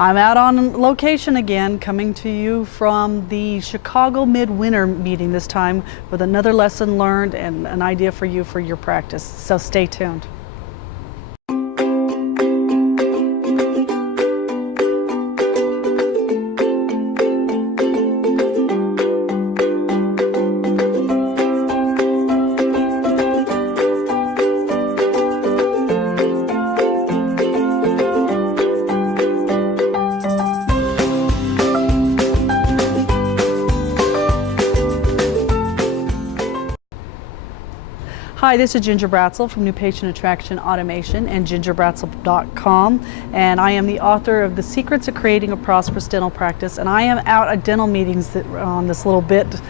I'm out on location again, coming to you from the Chicago Midwinter meeting this time with another lesson learned and an idea for you for your practice. So stay tuned. Hi, this is Ginger Bratzel from New Patient Attraction Automation and gingerbratzel.com, and I am the author of The Secrets of Creating a Prosperous Dental Practice, and I am out at dental meetings on this little bit.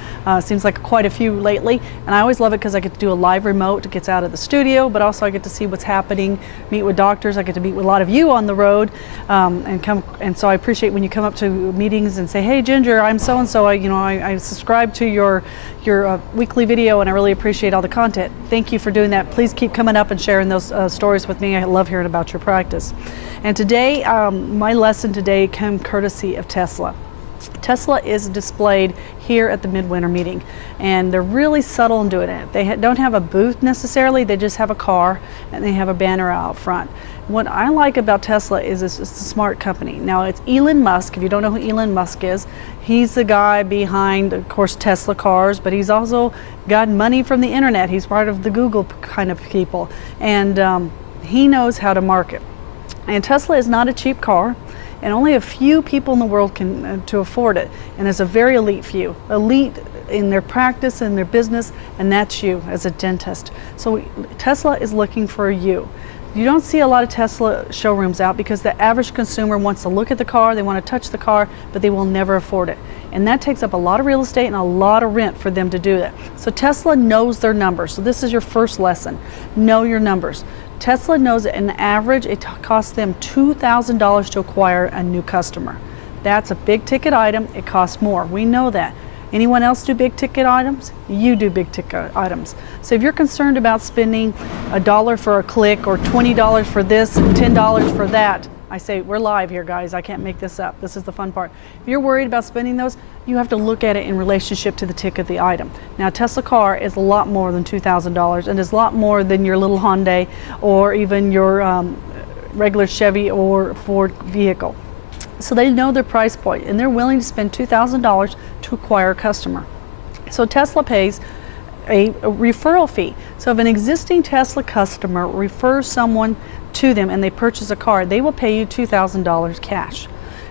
Seems like quite a few lately, and I always love it because I get to do a live remote. It gets out of the studio, but also I get to see what's happening, meet with doctors. I get to meet with a lot of you on the road, and so I appreciate when you come up to meetings and say, "Hey, Ginger, I'm so-and-so. I subscribe to your weekly video, and I really appreciate all the content." Thank you for doing that. Please keep coming up and sharing those stories with me. I love hearing about your practice. And today, my lesson today came courtesy of Tesla. Tesla is displayed here at the Midwinter meeting, and they're really subtle in doing it. They don't have a booth necessarily, they just have a car and they have a banner out front. What I like about Tesla is it's a smart company. Now, it's Elon Musk. If you don't know who Elon Musk is, he's the guy behind, of course, Tesla cars, but he's also got money from the internet. He's part of the Google kind of people, and he knows how to market. And Tesla is not a cheap car, and only a few people in the world can to afford it, and it's a very elite few. Elite in their practice and their business, and that's you as a dentist. So Tesla is looking for you. You don't see a lot of Tesla showrooms out because the average consumer wants to look at the car, they want to touch the car, but they will never afford it. And that takes up a lot of real estate and a lot of rent for them to do that. So Tesla knows their numbers. So this is your first lesson. Know your numbers. Tesla knows that on average it costs them $2,000 to acquire a new customer. That's a big ticket item. It costs more. We know that. Anyone else do big ticket items? You do big ticket items. So if you're concerned about spending $1 for a click or $20 for this and $10 for that, I say we're live here, guys. I can't make this up. This is the fun part. If you're worried about spending those, you have to look at it in relationship to the ticket of the item. Now, a Tesla car is a lot more than $2,000, and is a lot more than your little Hyundai or even your regular Chevy or Ford vehicle. So they know their price point, and they're willing to spend $2,000 to acquire a customer. So Tesla pays a referral fee. So if an existing Tesla customer refers someone to them and they purchase a car, they will pay you $2,000 cash.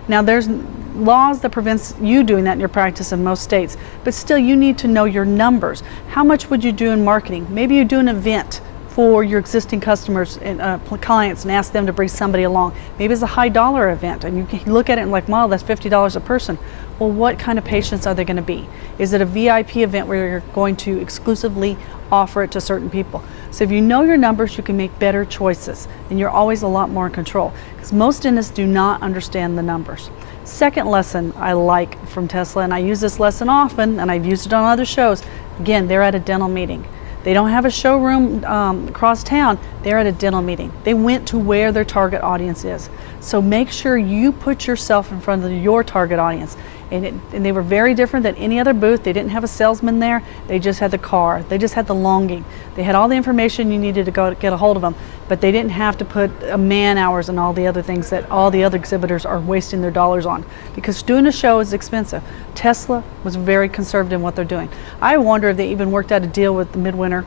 Now, there's laws that prevents you doing that in your practice in most states, but still you need to know your numbers. How much would you do in marketing? Maybe you do an event for your existing customers and clients and ask them to bring somebody along. Maybe it's a high dollar event and you can look at it and like, wow, that's $50 a person. Well, what kind of patients are they going to be? Is it a VIP event where you're going to exclusively offer it to certain people? So if you know your numbers, you can make better choices, and you're always a lot more in control, because most dentists do not understand the numbers. Second lesson I like from Tesla, and I use this lesson often, and I've used it on other shows. Again, they're at a dental meeting. They don't have a showroom across town. They're at a dental meeting. They went to where their target audience is. So make sure you put yourself in front of your target audience. And they were very different than any other booth. They didn't have a salesman there. They just had the car. They just had the longing. They had all the information you needed to go get a hold of them, but they didn't have to put man hours and all the other things that all the other exhibitors are wasting their dollars on, because doing a show is expensive. Tesla was very conservative in what they're doing. I wonder if they even worked out a deal with the Midwinter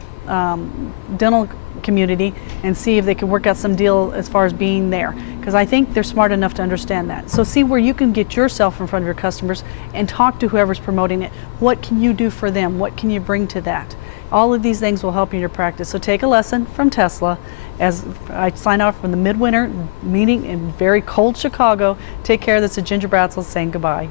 dental community and see if they could work out some deal as far as being there, because I think they're smart enough to understand that. So see where you can get yourself in front of your customers and talk to whoever's promoting it. What can you do for them? What can you bring to that? All of these things will help you in your practice. So take a lesson from Tesla. As I sign off from the Midwinter meeting in very cold Chicago, take care. This is Ginger Bratzel saying goodbye.